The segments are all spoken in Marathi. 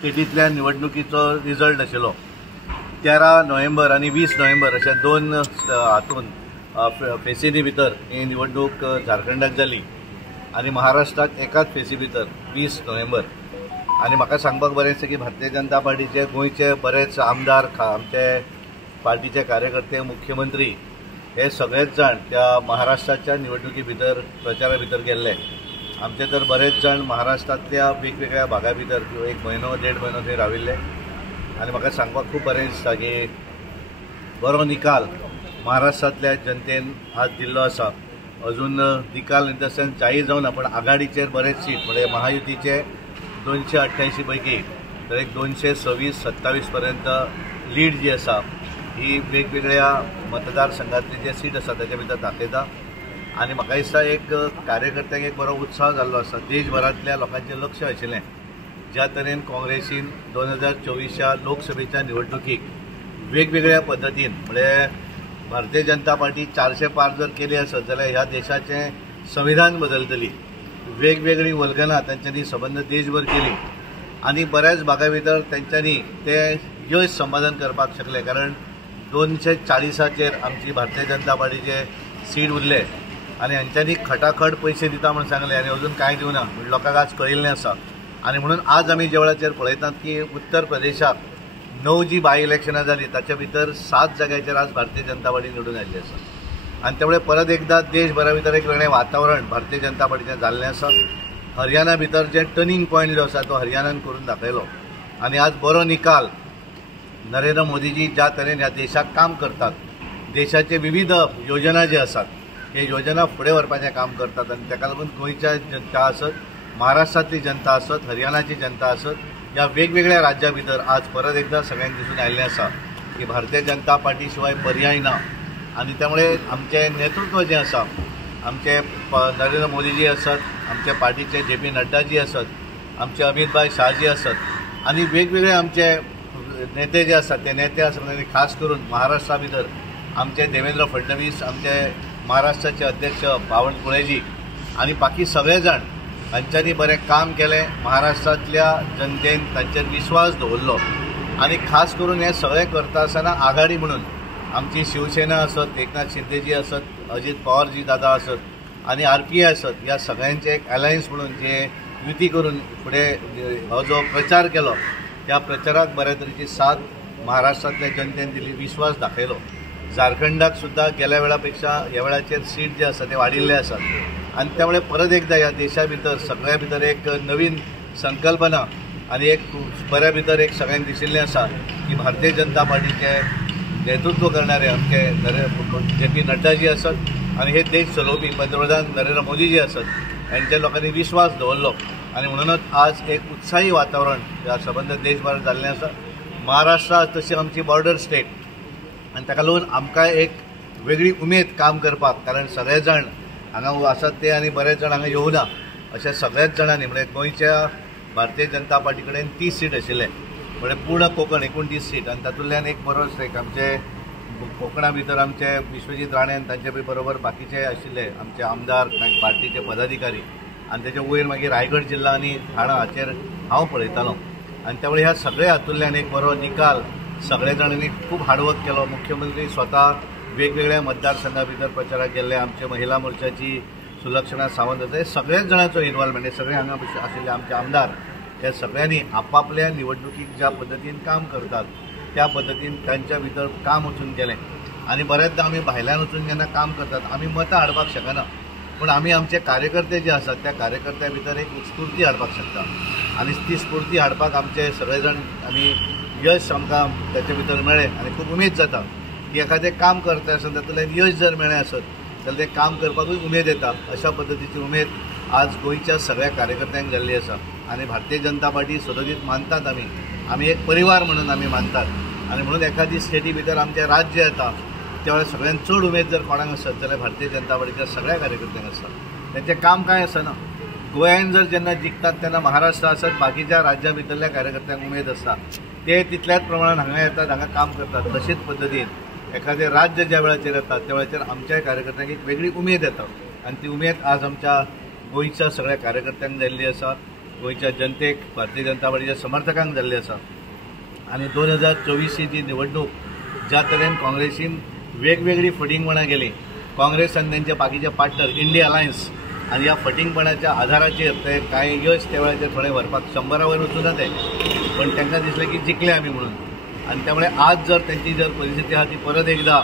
स्टेटींतल्या निवडणुकीचो रिजल्ट आशिल्लो 13 नोव्हेंबर आनी 20 नोव्हेंबर अशा दोन हातून फेसीनी भितर ही निवडणूक झारखंडाक जाली आनी महाराष्ट्राक एकाच फेसी भितर 20 नोव्हेंबर। आनी म्हाका सांगपाक बरें दिसता की भारतीय जनता पार्टीचे गोंयचे बरेच आमदार आमचे पार्टीचे कार्यकर्ते मुख्यमंत्री हे सगळेच जाण त्या महाराष्ट्राच्या निवडणुकी भितर प्रचारा भितर गेल्ले। आमचे तर बरेच जाण महाराष्ट्रातल्या वेगवेगळ्या भागा भितर एक म्हयनो 1.5 म्हयनो थंय राविल्ले आनी म्हाका सांगपाक खूब बरें दिसता की बरो निकाल महाराष्ट्रातल्या जनतेन आज दिल्लो आसा। अजून निकाल इन द सेन्स जाहीर जावना पण आघाडीचेर बरेच सीट म्हणजे महायुतीचे 288 पैकी तर एक 226-27 पर्यंत लीड जी आसा ही वेगवेगळ्या मतदारसंघातली जे सीट आसा ताचे भितर दाखयता आनी म्हाका दिसता एक कार्यकर्त्यांक एक बरो उत्साह जाल्लो आसा। देशभरातल्या लोकांचें लक्ष आशिल्लें ज्या तरेन काँग्रेसीन 2024च्या लोकसभेच्या निवडणुकीक वेगवेगळ्या पद्दतीन म्हणजे भारतीय जनता पार्टी 400 पार जर केली आसत जाल्यार ह्या देशाचें संविधान बदलतली। वेगवेगळी वल्गनां तांच्यांनी संबंद देशभर केली आनी बऱ्याच भागा भितर तांच्यांनी ते यश संपादन करपाक शकले कारण 240चेर आमची भारतीय जनता पार्टीचे सीट उरले आनी हांच्यांनी खटाखट पयशे दिता म्हूण सांगले आनी अजून कांय दिवना लोकांक आज कळिल्लें आसा। आनी म्हणून आज आमी जे वेळाचेर पळयतात की उत्तर प्रदेशाक 9 जी बाय इलेक्शनां जाली ताचे भितर 7 जाग्याचेर आज भारतीय जनता पार्टी निवडून आयिल्ली आसा आनी त्यामुळे परत एकदा देशभरा भितर एक वेगळें वातावरण भारतीय जनता पार्टीचें जाल्लें आसा। हरियाणा भितर जे टर्निंग पॉयंट जो आसा तो हरियाणान करून दाखयलो आनी आज बरो निकाल नरेंद्र मोदीजी ज्या तरेन ह्या देशाक काम करतात देशाचे विविध योजना जे आसात हे योजना फुडें व्हरपाचें काम करतात आनी ताका लागून गोंयच्या जनता आसत महाराष्ट्रातली जनता आसत हरियाणाची जनता आसत ह्या वेगवेगळ्या राज्यां भितर आज परत एकदा सगळ्यांक दिसून आयिल्लें आसा की भारतीय जनता पार्टी शिवाय पर्याय ना आनी त्यामुळे आमचे नेतृत्व जे आसा आमचे नरेंद्र मोदीजी आसत आमचे पार्टीचे JP नड्डाजी आसत आमचे अमित भाई शाहजी आसत आनी वेगवेगळे आमचे नेते जे आसात ते नेते आसात आनी खास करून महाराष्ट्रा भितर आमचे देवेंद्र फडणवीस आमचे महाराष्ट्राचे अध्यक्ष बावनकुळेजी आनी बाकी सगळे जाण हांच्यांनी बरें काम केलें महाराष्ट्रातल्या जनतेन तांचेर विश्वास दवरलो आनी खास करून हे सगळें करता आसतना आघाडी म्हणून आमची शिवसेना आसत एकनाथ शिंदेजी आसत अजित पवारजी दादा आसत आनी RPI आसत ह्या सगळ्यांचे एक अलायन्स म्हणून जे युती करून फुडें हो जो प्रचार केलो त्या प्रचाराक बऱ्या तरेची साथ महाराष्ट्रातल्या जनतेन दिली विश्वास दाखयलो। झारखंडाक सुद्धा गेल्या वेळा पेक्षा ह्या वेळाचेर सीट जे आसा ते वाडिल्ले आसात आनी त्यामुळे परत एकदा ह्या देशा भितर सगळ्या भितर एक नवीन संकल्पना आनी एक बऱ्या भितर एक सगळ्यांक दिशिल्लें आसा की भारतीय जनता पार्टीचे नेतृत्व करणारे आमचे JP नड्डाजी आसत आनी हे देश चलोवपी पंतप्रधान नरेंद्र मोदीजी आसत हांचे लोकांनी विश्वास दवरलो आनी म्हणूनच आज एक उत्साही वातावरण ह्या संबंद देशभर जाल्लें आसा। महाराष्ट्र तशी आमची बॉर्डर स्टेट आनी ताका लागून आमकां एक वेगळी उमेद काम करपाक कारण सगळे जाण हांगा आसात ते आनी बरेच जाण हांगा येवना अशा सगळ्याच जाणांनी म्हणजे गोंयच्या भारतीय जनता पार्टी कडेन 30 सीट आशिल्ले म्हणजे पूर्ण कोकण 29 सीट आनी तातूंतल्यान एक बरोच एक आमचे कोकणा भितर आमचे विश्वजीत राणे तांचे बरोबर बाकीचे आशिल्ले आमचे आमदार पार्टीचे पदाधिकारी आनी तेचे वयर मागीर रायगड जिल्हा आनी ठाणा हाचेर हांव पळयतालो आनी त्यामुळे ह्या सगळ्या हातूंतल्यान एक बरो निकाल सगळे जाणांनी खूब हार्डवर्क केलो। मुख्यमंत्री स्वता वेगवेगळ्या मतदारसंघा भितर प्रचाराक गेल्ले आमचे महिला मोर्चाची सुलक्षणा सावंत हे सगळ्याच जाणांचो इन्वॉल्वमेंट हे सगळे हांगा आशिल्ले आमचे आमदार हे सगळ्यांनी आपापल्या निवडणुकीक ज्या पद्दतीन काम करतात त्या पद्दतीन तांच्या भितर काम वचून केलें आनी बरेचदा आमी भायल्यान वचून जेन्ना काम करतात आमी मतां हाडपाक शकना पूण आमी आमचे कार्यकर्ते जे आसात त्या कार्यकर्त्यां भितर एक स्फूर्ती हाडपाक शकता आनी ती स्फूर्ती हाडपाक आमचे सगळे जाण आमी यश आमकां ताचे भितर मेळ्ळें आनी खूब उमेद जाता की एखादें काम करता आसतना तातूंतल्यान यश जर मेळ्ळें आसत जाल्यार तें काम करपाकूय उमेद येता। अशा पद्दतीची उमेद आज गोंयच्या सगळ्या कार्यकर्त्यांक जाल्ली आसा आनी भारतीय जनता पार्टी सदतीत मानतात आमी एक परिवार म्हणून आमी मानतात आनी म्हणून एखादी स्टेटी भितर आमचें राज्य येता त्या वेळार सगळ्यांत चड उमेद जर कोणाक आसत जाल्यार भारतीय जनता पार्टीच्या सगळ्या कार्यकर्त्यांक आसता। तेंचें काम कांय आसना गोंयान जर जेन्ना जिखतात तेन्ना महाराष्ट्र आसत बाकीच्या राज्यां भितरल्या कार्यकर्त्यांक उमेद आसता ते तितल्याच प्रमाणात हांगा येतात हांगा काम करतात। तशेच पद्दतीन एखादें राज्य ज्या वेळाचेर येतात त्या वेळाचेर आमच्या कार्यकर्त्यांक एक वेगळी उमेद येता आनी ती उमेद आज आमच्या गोंयच्या सगळ्या कार्यकर्त्यांक जाल्ली आसा। गोंयच्या जनतेक भारतीय जनता पार्टीच्या समर्थकांक जाल्ली आसा आनी 2024 जी निवडणूक ज्या तरेन काँग्रेसीन वेगवेगळी फटींगपणां केली, काँग्रेस आनी तांचे बाकीचे पार्टनर इंडिया अलायन्स, आनी ह्या फटींगपणाच्या आधाराचेर ते कांय यश त्या वेळाचेर थोडे व्हरपाक 100 वयर वचूना ते, पण तांकां दिसलें की जिखले आमी म्हणून. आनी त्यामुळे आज जर त्यांची जर परिस्थिती आहा ती परत एकदा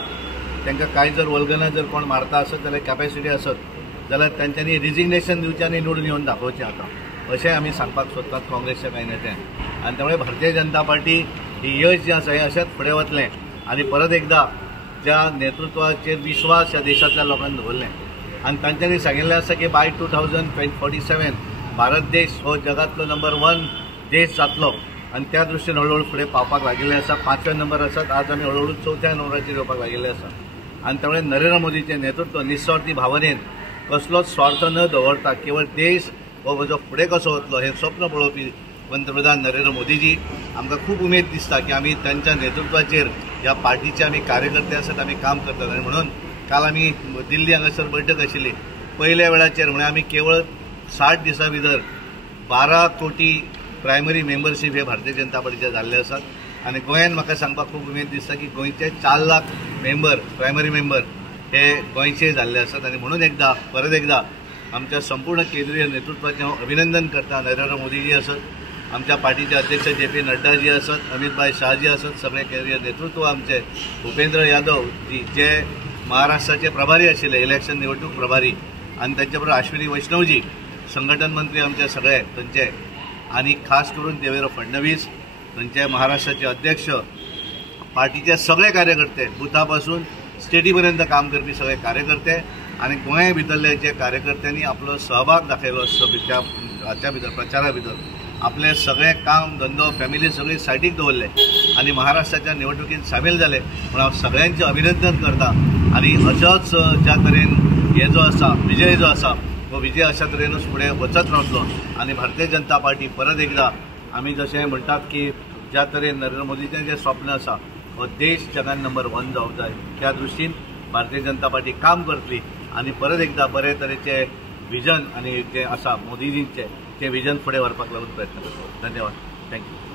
तांकां कांय जर वल्गना जर कोण मारता आसत जाल्यार कॅपॅसिटी आसत जाल्यार तांच्यांनी रिजिग्नेशन दिवचें आनी निवडून येवन दाखोवचें आतां, अशें आमी सांगपाक सोदतात काँग्रेसच्या कांय नेत्यांक. आनी त्यामुळे भारतीय जनता पार्टी ही यश जें आसा हें अशेंच फुडें वतलें आनी परत एकदा ज्या नेतृत्वाचेर विश्वास ह्या देशांतल्या लोकांनी दवरलें आनी तांच्यांनी सांगिल्लें आसा की बाय 2047 भारत देश हो जगांतलो नंबर 1 देश जातलो आनी त्या दृश्टीन हळूहळू फुडें पावपाक लागिल्ले आसा. 5व्या नंबर आसात, आज आमी हळूहळू 4थ्या नंबराचेर येवपाक लागिल्ले आसा. आनी त्यामुळे नरेंद्र मोदीचें नेतृत्व निस्वार्थी भावनेन कसलोच स्वार्थ न दवरता केवळ देश हो म्हजो फुडें कसो वतलो हें स्वप्न पळोवपी पंतप्रधान नरेंद्र मोदीजी आमकां खूब उमेद दिसता की आमी तांच्या नेतृत्वाचेर ह्या पार्टीचे आमी कार्यकर्ते आसात आमी काम करतात. आनी म्हणून काल आमी दिल्ली हांगासर बैठक आशिल्ली, पयल्या वेळाचेर म्हणजे आमी केवळ 60 दिसां भितर 12 कोटी प्रायमरी मेंबरशीप हे भारतीय जनता पार्टीचे जाल्ले आसात. आनी गोंयांत म्हाका सांगपाक खूब उमेद दिसता की गोंयचे 4 लाख मेंबर प्रायमरी मेंबर हे गोंयचे जाल्ले आसात. आनी म्हणून परत एकदा आमच्या संपूर्ण केंद्रीय नेतृत्वाचें हांव अभिनंदन करता. नरेंद्र मोदीजी आसत, आमच्या पार्टीचे अध्यक्ष JP नड्डाजी आसत, अमित भाई शाहजी आसत, सगळे केंद्रीय नेतृत्व आमचे भूपेंद्र यादव जी जे महाराष्ट्राचे प्रभारी आशिल्ले, इलेक्शन निवडणूक प्रभारी, आनी तांचे बरोबर अश्विनी वैष्णवजी संघटन मंत्री आमचे सगळे थंयचे, आनी खास करून देवेंद्र फडणवीस थंयचे महाराष्ट्राचे अध्यक्ष, पार्टीचे सगळे कार्यकर्ते बुथा पासून स्टेटी पर्यंत काम करपी सगळे कार्यकर्ते आनी गोंया भितरले जे कार्यकर्त्यांनी आपलो सहभाग दाखयलो त्या हाच्या भितर प्रचारा भितर आपले सगळे काम धंदो फॅमिली सगळी सायडीक दवरले आनी महाराष्ट्राच्या निवडणुकीत सामील जाले. म्हणून हांव सगळ्यांचें अभिनंदन करता आनी अशोच ज्या तरेन हे जो आसा विजय जो आसा तो विजय अशा तरेनूच फुडें वचत रावतलो. आनी भारतीय जनता पार्टी परत एकदा आमी जशें म्हणटात की ज्या तरेन नरेंद्र मोदीचें जें स्वप्न आसा हो देश जगान नंबर 1 जावंक जाय त्या दृश्टीन भारतीय जनता पार्टी काम करतली आनी परत एकदा बरे तरेचे विजन आनी जें आसा मोदीजींचें तें विजन फुडें व्हरपाक लागून प्रयत्न करतलो. धन्यवाद. थँक्यू.